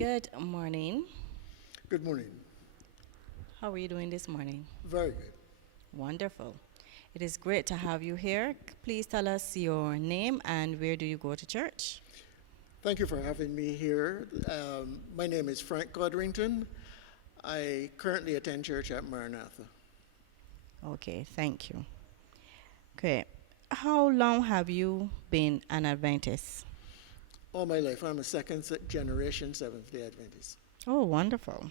Good morning. Good morning. How are you doing this morning? Very good. Wonderful. It is great to have you here. Please tell us your name and where do you go to church? Thank you for having me here. My name is Frank Codrington. I currently attend church at Maranatha. Okay, thank you. Okay. How long have you been an Adventist? All my life, I'm a second generation Seventh-day Adventist. Oh, wonderful.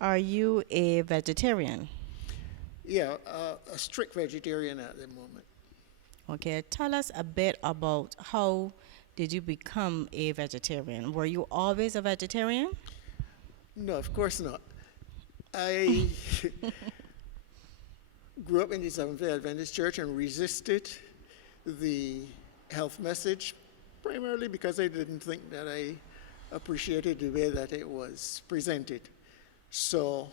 Are you a vegetarian? Yeah, a strict vegetarian at the moment. Okay, tell us a bit about how did you become a vegetarian? Were you always a vegetarian? No, of course not. I grew up in the Seventh-day Adventist Church and resisted the health message, primarily because I didn't think that I appreciated the way that it was presented. So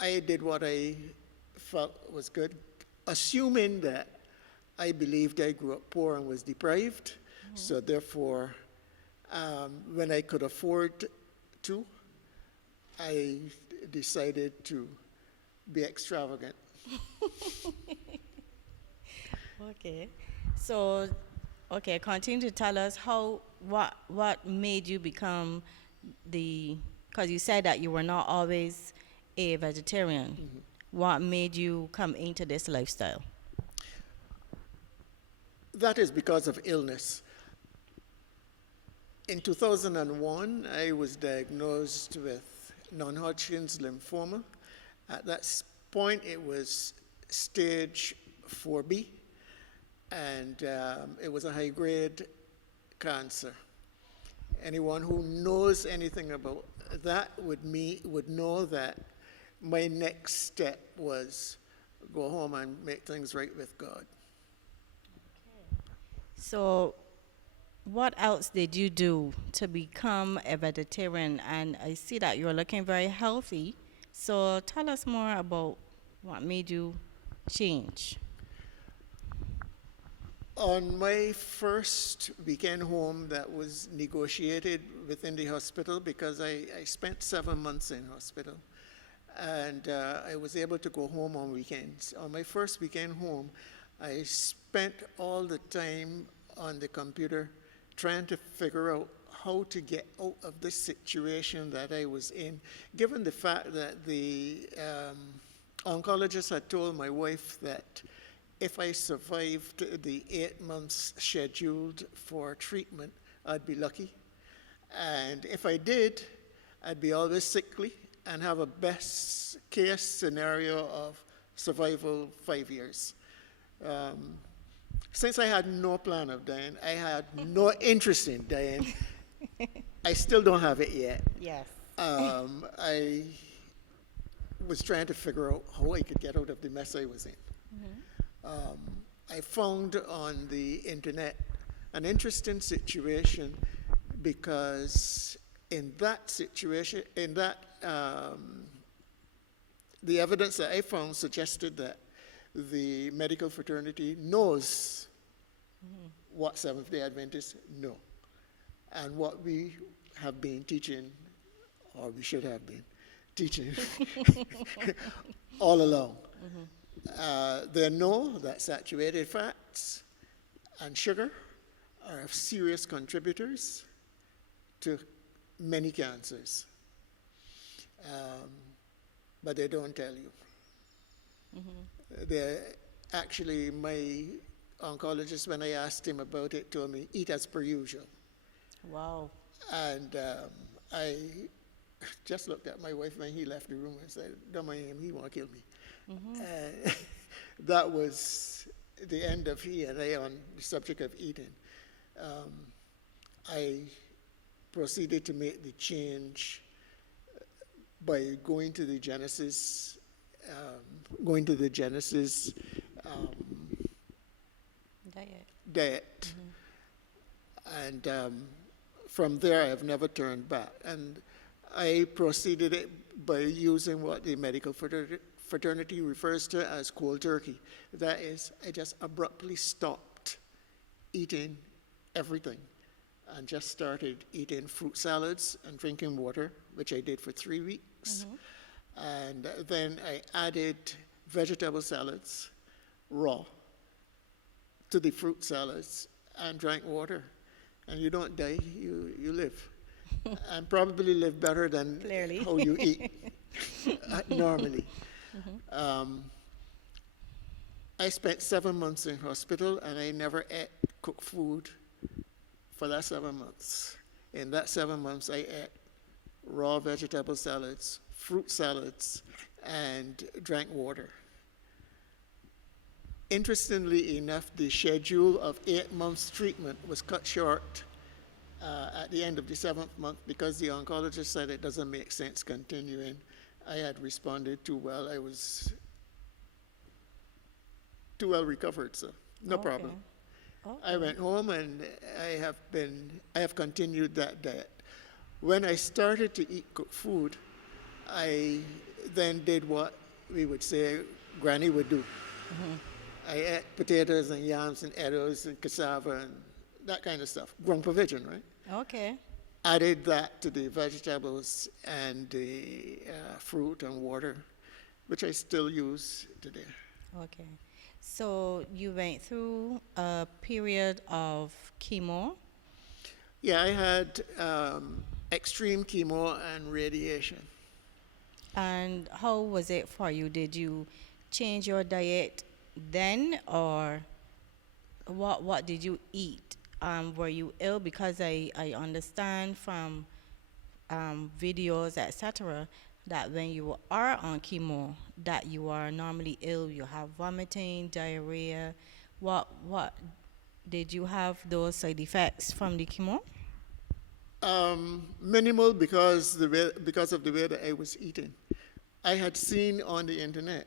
I did what I felt was good, assuming that I believed I grew up poor and was deprived. So therefore, when I could afford to, I decided to be extravagant. Okay. So, okay, continue to tell us what made you become because you said that you were not always a vegetarian. What made you come into this lifestyle? That is because of illness. In 2001, I was diagnosed with non-Hodgkin's lymphoma. At that point, it was stage 4B, and it was a high-grade cancer. Anyone who knows anything about that would know that my next step was go home and make things right with God. So, what else did you do to become a vegetarian? And I see that you're looking very healthy. So, tell us more about what made you change. On my first weekend home that was negotiated within the hospital, because I spent 7 months in hospital, and I was able to go home on weekends. On my first weekend home, I spent all the time on the computer trying to figure out how to get out of the situation that I was in, given the fact that the oncologist had told my wife that if I survived the 8 months scheduled for treatment, I'd be lucky. And if I did, I'd be always sickly and have a best case scenario of survival 5 years. Since I had no plan of dying, I had no interest in dying. I still don't have it yet. Yes. I was trying to figure out how I could get out of the mess I was in. I found on the internet an interesting situation because in that situation, the evidence that I found suggested that the medical fraternity knows what Seventh-day Adventists know and what we have been teaching, or we should have been teaching all along. They know that saturated fats and sugar are serious contributors to many cancers, but they don't tell you. They actually, my oncologist, when I asked him about it, told me, eat as per usual. Wow. And I just looked at my wife when he left the room and said, don't mind him, he won't kill me. That was the end of he and I on the subject of eating. I proceeded to make the change by going to the Genesis diet. And from there, I have never turned back. And I proceeded it by using what the medical fraternity refers to as cold turkey. That is, I just abruptly stopped eating everything and just started eating fruit salads and drinking water, which I did for 3 weeks. And then I added vegetable salads, raw, to the fruit salads and drank water. And you don't die, you live. And probably live better than Clearly. how you eat normally. I spent 7 months in hospital and I never ate cooked food for that 7 months. In that 7 months, I ate raw vegetable salads, fruit salads, and drank water. Interestingly enough, the schedule of 8 months treatment was cut short at the end of the 7th month because the oncologist said it doesn't make sense continuing. I had responded too well. I was too well recovered, so no problem. I went home and I have continued that diet. When I started to eat cooked food, I then did what we would say Granny would do. I ate potatoes and yams and eddos and cassava and that kind of stuff. Grown provision, right? Okay. Added that to the vegetables and the fruit and water, which I still use today. Okay. So you went through a period of chemo. Yeah, I had extreme chemo and radiation. And how was it for you? Did you change your diet then, or what did you eat? Were you ill? Because I understand from videos, etc., that when you are on chemo, that you are normally ill. You have vomiting, diarrhea. What did you have those side effects from the chemo? Minimal because of the way that I was eating. I had seen on the internet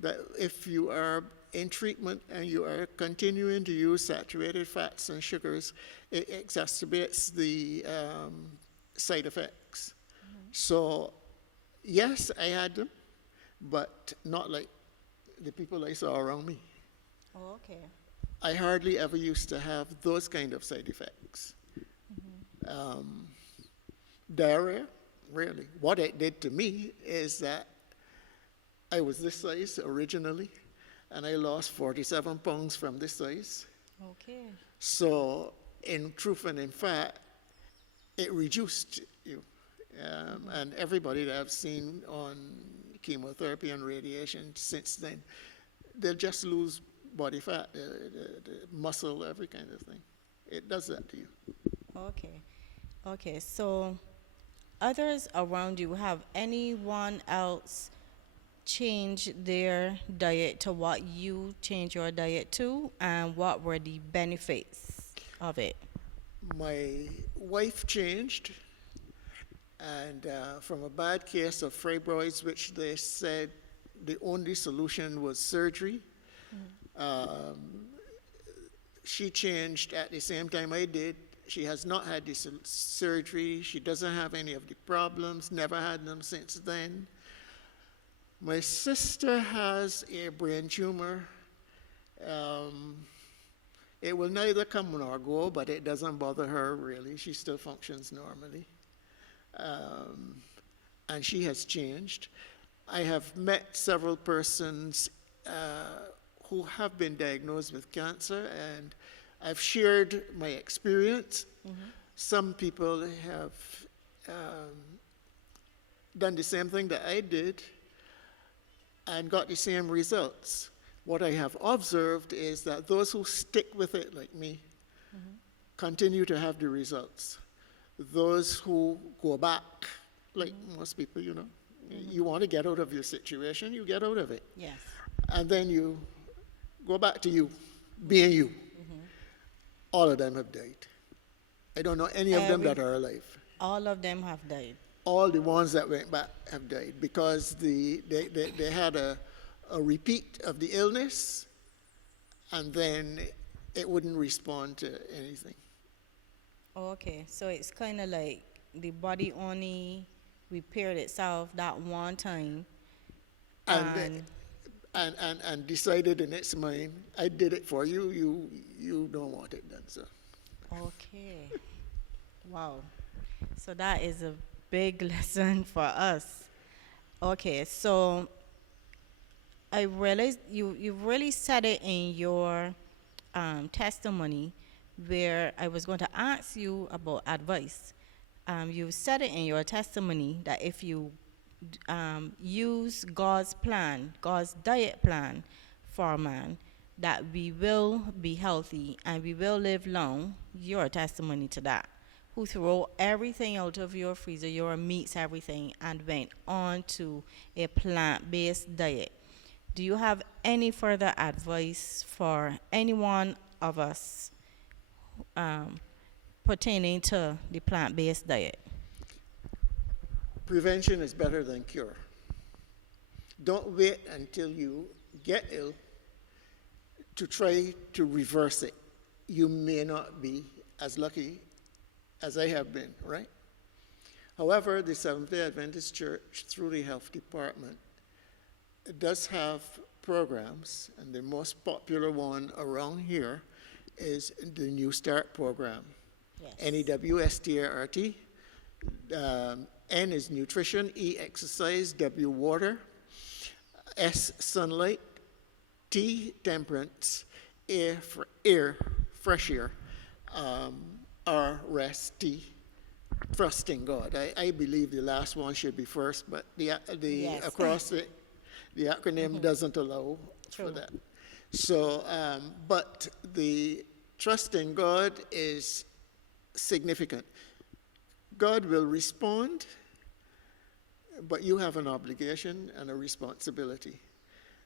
that if you are in treatment and you are continuing to use saturated fats and sugars, it exacerbates the side effects. So, yes, I had them, but not like the people I saw around me. Oh, okay. I hardly ever used to have those kind of side effects. Diarrhea, really. What it did to me is that I was this size originally, and I lost 47 pounds from this size. Okay. So, in truth and in fact, it reduced you. And everybody that I've seen on chemotherapy and radiation since then, they'll just lose body fat, the muscle, every kind of thing. It does that to you. Okay. Okay. So, others around you, have anyone else change their diet to what you changed your diet to, and what were the benefits of it? My wife changed, and from a bad case of fibroids, which they said the only solution was surgery, she changed at the same time I did. She has not had the surgery. She doesn't have any of the problems, never had them since then. My sister has a brain tumor. It will neither come nor go, but it doesn't bother her really. She still functions normally. And she has changed. I have met several persons who have been diagnosed with cancer, and I've shared my experience. Some people have done the same thing that I did and got the same results. What I have observed is that those who stick with it, like me, continue to have the results. Those who go back, like most people, you know, you want to get out of your situation, you get out of it. Yes. And then you go back to you, being you. All of them have died. I don't know any of them that are alive. All of them have died. All the ones that went back have died because they had a repeat of the illness, and then it wouldn't respond to anything. Okay, so it's kind of like the body only repaired itself that one time, And decided in its mind, I did it for you, you don't want it done, so. okay. Wow. So that is a big lesson for us. Okay, so I realized you really said it in your testimony where I was going to ask you about advice. You said it in your testimony that if you use God's plan, God's diet plan for man, that we will be healthy and we will live long. You're a testimony to that. Who threw everything out of your freezer, your meats, everything, and went on to a plant based diet. Do you have any further advice for any one of us um, pertaining to the plant based diet? Prevention is better than cure. Don't wait until you get ill to try to reverse it. You may not be as lucky as I have been, right? However, the Seventh-day Adventist Church, through the health department, does have programs, and the most popular one around here is the New Start program. Yes. NEWSTART. N is nutrition, E exercise, W water, S sunlight, T temperance, A for air, fresh air, R rest, T trusting God. I believe the last one should be first, but Yes. across it, the acronym doesn't allow for True. that. So, but the trust in God is significant. God will respond, but you have an obligation and a responsibility.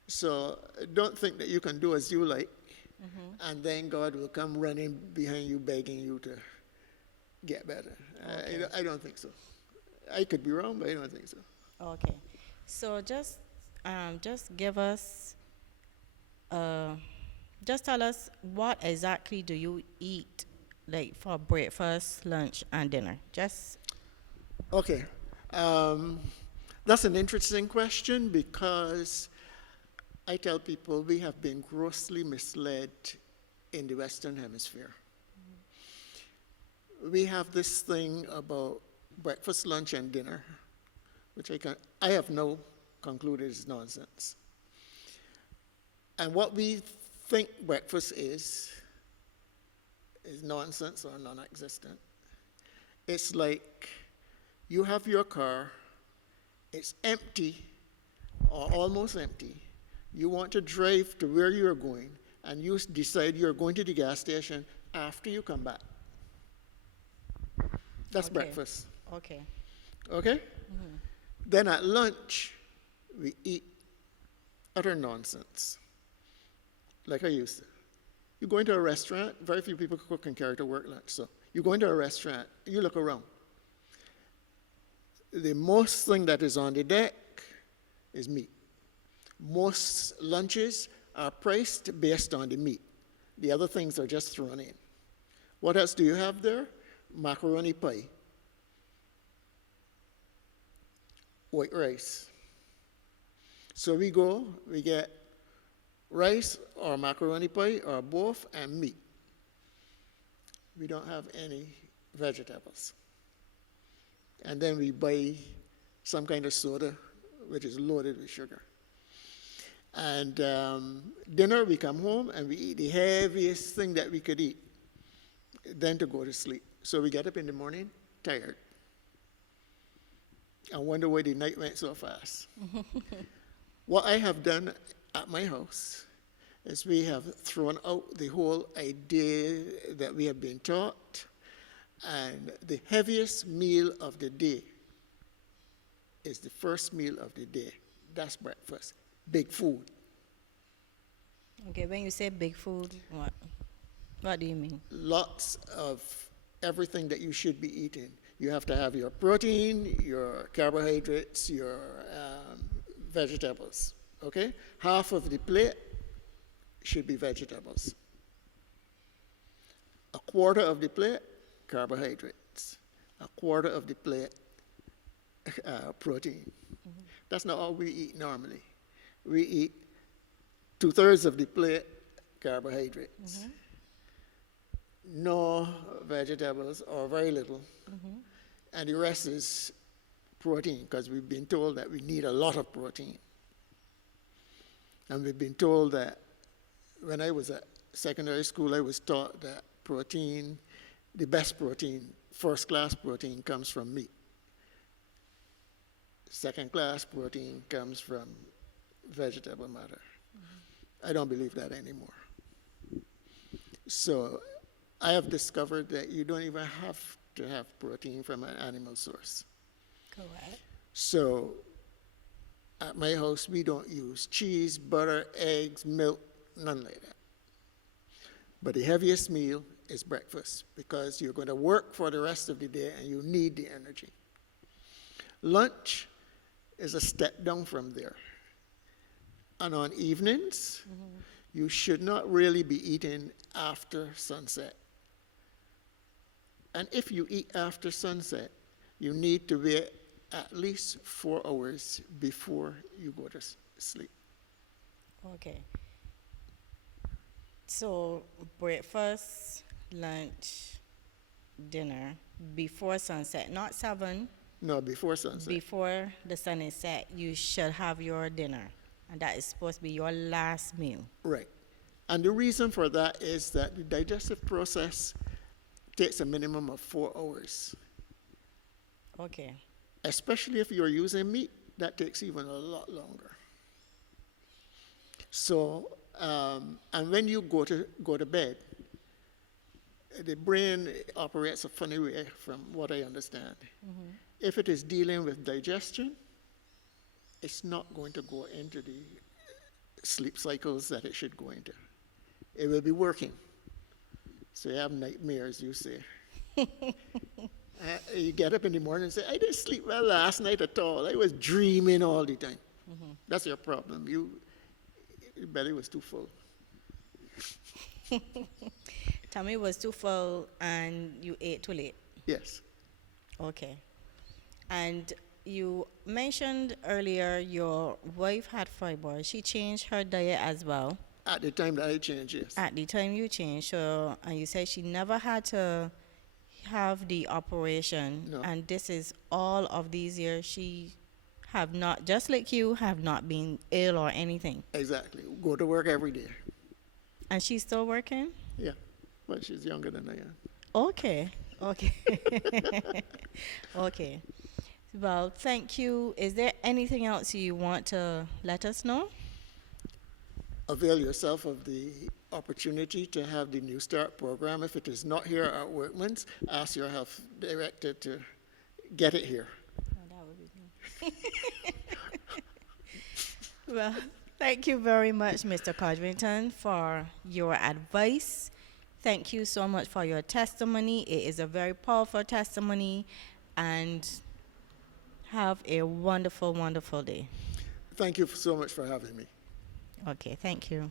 So don't think that you can do as you like, and then God will come running behind you begging you to get better. Okay. I don't think so. I could be wrong, but I don't think so. Okay. So just give us, just tell us what exactly do you eat, like for breakfast, lunch, and dinner? Just Okay. That's an interesting question because I tell people we have been grossly misled in the Western Hemisphere. We have this thing about breakfast, lunch, and dinner, which I have now concluded is nonsense. And what we think breakfast is nonsense or non-existent. It's like you have your car, it's empty or almost empty. You want to drive to where you're going, and you decide you're going to the gas station after you come back. That's Okay. breakfast. okay. Okay? Then at lunch, we eat utter nonsense, like I used to. You go into a restaurant, very few people cook and carry to work lunch. So you go into a restaurant, you look around. The most thing that is on the deck is meat. Most lunches are priced based on the meat. The other things are just thrown in. What else do you have there? Macaroni pie, white rice. So we go, we get rice or macaroni pie or both and meat. We don't have any vegetables. And then we buy some kind of soda, which is loaded with sugar. And dinner, we come home and we eat the heaviest thing that we could eat, then to go to sleep. So we get up in the morning, tired, and wonder why the night went so fast. What I have done at my house is we have thrown out the whole idea that we have been taught, and the heaviest meal of the day is the first meal of the day. That's breakfast. Big food. Okay, when you say big food, what do you mean? Lots of everything that you should be eating. You have to have your protein, your carbohydrates, your vegetables, okay? Half of the plate should be vegetables. A quarter of the plate, carbohydrates. A quarter of the plate, protein. That's not all we eat normally. We eat 2/3 of the plate carbohydrates. no vegetables or very little, and the rest is protein because we've been told that we need a lot of protein. And we've been told that when I was at secondary school, I was taught that protein, the best protein, first class protein comes from meat. Second class protein comes from vegetable matter. I don't believe that anymore. So I have discovered that you don't even have to have protein from an animal source. Correct. So at my house, we don't use cheese, butter, eggs, milk, none like that. But the heaviest meal is breakfast because you're going to work for the rest of the day and you need the energy. Lunch is a step down from there. And on evenings, you should not really be eating after sunset. And if you eat after sunset, you need to wait at least 4 hours before you go to sleep. Okay. So breakfast, lunch, dinner before sunset, not 7. No, before sunset. Before the sun is set, you should have your dinner. And that is supposed to be your last meal. Right. And the reason for that is that the digestive process takes a minimum of 4 hours. Okay. Especially if you're using meat, that takes even a lot longer. So, and when you go to bed, the brain operates a funny way from what I understand. If it is dealing with digestion, it's not going to go into the sleep cycles that it should go into. It will be working. So you have nightmares, you say. You get up in the morning and say, I didn't sleep well last night at all. I was dreaming all the time. That's your problem. Your belly was too full. Tummy was too full and you ate too late. Yes. Okay. And you mentioned earlier your wife had fibroids. She changed her diet as well. At the time that I changed, yes. At the time you changed, so and you said she never had to have the operation. No. And this is all of these years she have not, just like you, have not been ill or anything. Exactly. Go to work every day. And she's still working? Yeah. But she's younger than I am. Okay. Okay. Okay. Well, thank you. Is there anything else you want to let us know? Avail yourself of the opportunity to have the New Start program. If it is not here at Workman's, ask your health director to get it here. Oh, that would be me. Well, thank you very much, Mr. Codrington, for your advice. Thank you so much for your testimony. It is a very powerful testimony, and have a wonderful, wonderful day. Thank you so much for having me. Okay, thank you.